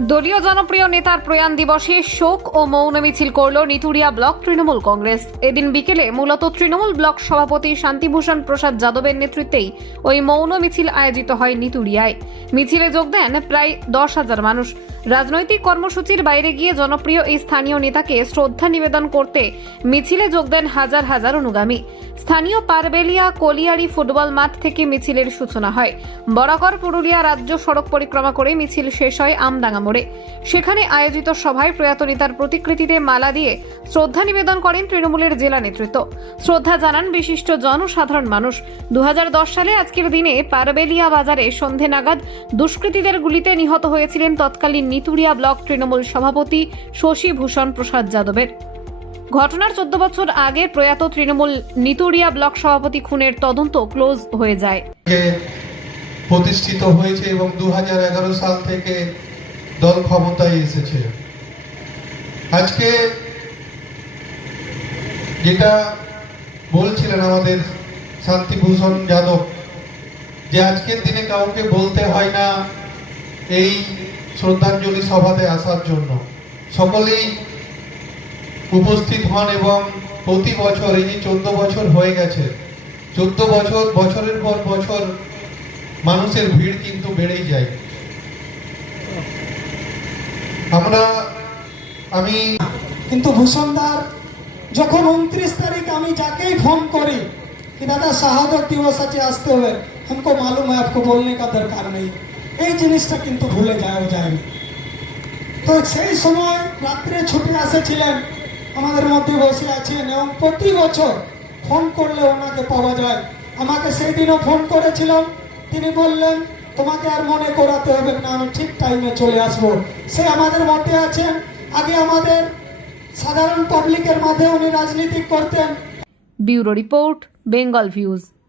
দলীয় জনপ্রিয় নেতার প্রয়াণ দিবসে শোক ও মৌন মিছিল করল নিথুরিয়া ব্লক তৃণমূল কংগ্রেস। এদিন বিকেলে মূলত তৃণমূল ব্লক সভাপতি শান্তিভূষণ প্রসাদ যাদবের নেতৃত্বেই ওই মৌন মিছিল আয়োজিত হয় নিতুরিয়ায়। মিছিলে যোগ দেন প্রায় দশ হাজার মানুষ। রাজনৈতিক কর্মসূচির বাইরে গিয়ে জনপ্রিয় এই স্থানীয় নেতাকে শ্রদ্ধা নিবেদন করতে মিছিলে যোগ দেন হাজার হাজার অনুগামী। স্থানীয় পারবেলিয়া কলিয়ারি ফুটবল মাঠ থেকে মিছিলের সূচনা হয়। বরাকর পুরুলিয়া রাজ্য সড়ক পরিক্রমা করে মিছিল শেষ হয় আমডাঙ্গা মোড়ে। সেখানে আয়োজিত সভায় প্রয়াত নেতার প্রতিকৃতিতে মালা দিয়ে শ্রদ্ধা নিবেদন করেন তৃণমূলের জেলা নেতৃত্ব। শ্রদ্ধা জানান বিশিষ্ট জনসাধারণ মানুষ। দু হাজার দশ সালে আজকের দিনে পারবেলিয়া বাজারে সন্ধে নাগাদ দুষ্কৃতীদের গুলিতে নিহত হয়েছিলেন তৎকালীন নিতুড়িয়া ব্লক তৃণমূল সভাপতি শশী ভূষণ প্রসাদ যাদবের। ঘটনার চোদ্দ বছর আগে প্রয়াত তৃণমূল নিতুড়িয়া ব্লক সভাপতি খুনের তদন্ত ক্লোজ হয়ে যায়। প্রতিষ্ঠিত হয়েছে এবং দু সাল থেকে দল ক্ষমতায় এসেছে। আজকে যেটা বলছিলেন আমাদের শান্তিভূষণ যাদব, যে আজকের দিনে কাউকে বলতে হয় না, এই শ্রদ্ধাঞ্জলি সভাতে আসার জন্য। সকলেই উপস্থিত হন এবং প্রতি বছর, এই যে চোদ্দ বছর হয়ে গেছে, চোদ্দ বছর, বছরের পর বছর মানুষের ভিড় কিন্তু বেড়েই যায়। আমরা, আমি কিন্তু ভূষণদার, যখন উনত্রিশ তারিখ আমি যাকেই ফোন করি, কি দাদা शहादत দিবস আছে, আসতে হবে। আমি মালুম হয় আপনি बोलने का दरकार नहीं। এই জিনিসটা কিন্তু ভুলে যাওয়া যায়নি। তো সেই সময় রাত্রে ছুটে এসেছিলেন আমাদের মধ্যে বসে আছেন এবং প্রতি বছর ফোন করলে ওনাকে পাওয়া যায়। আমাকে সেই দিনও ফোন করেছিলাম তিনি বললেন, তোমাকে আর মনে করাতে হবে না, আমি ঠিক টাইমে চলে আসব। সে আমাদের মধ্যে আছেন। আগে আমাদের সাধারণ পাবলিকের মাঝে উনি রাজনীতি করতেন। Bureau report, Bengal views.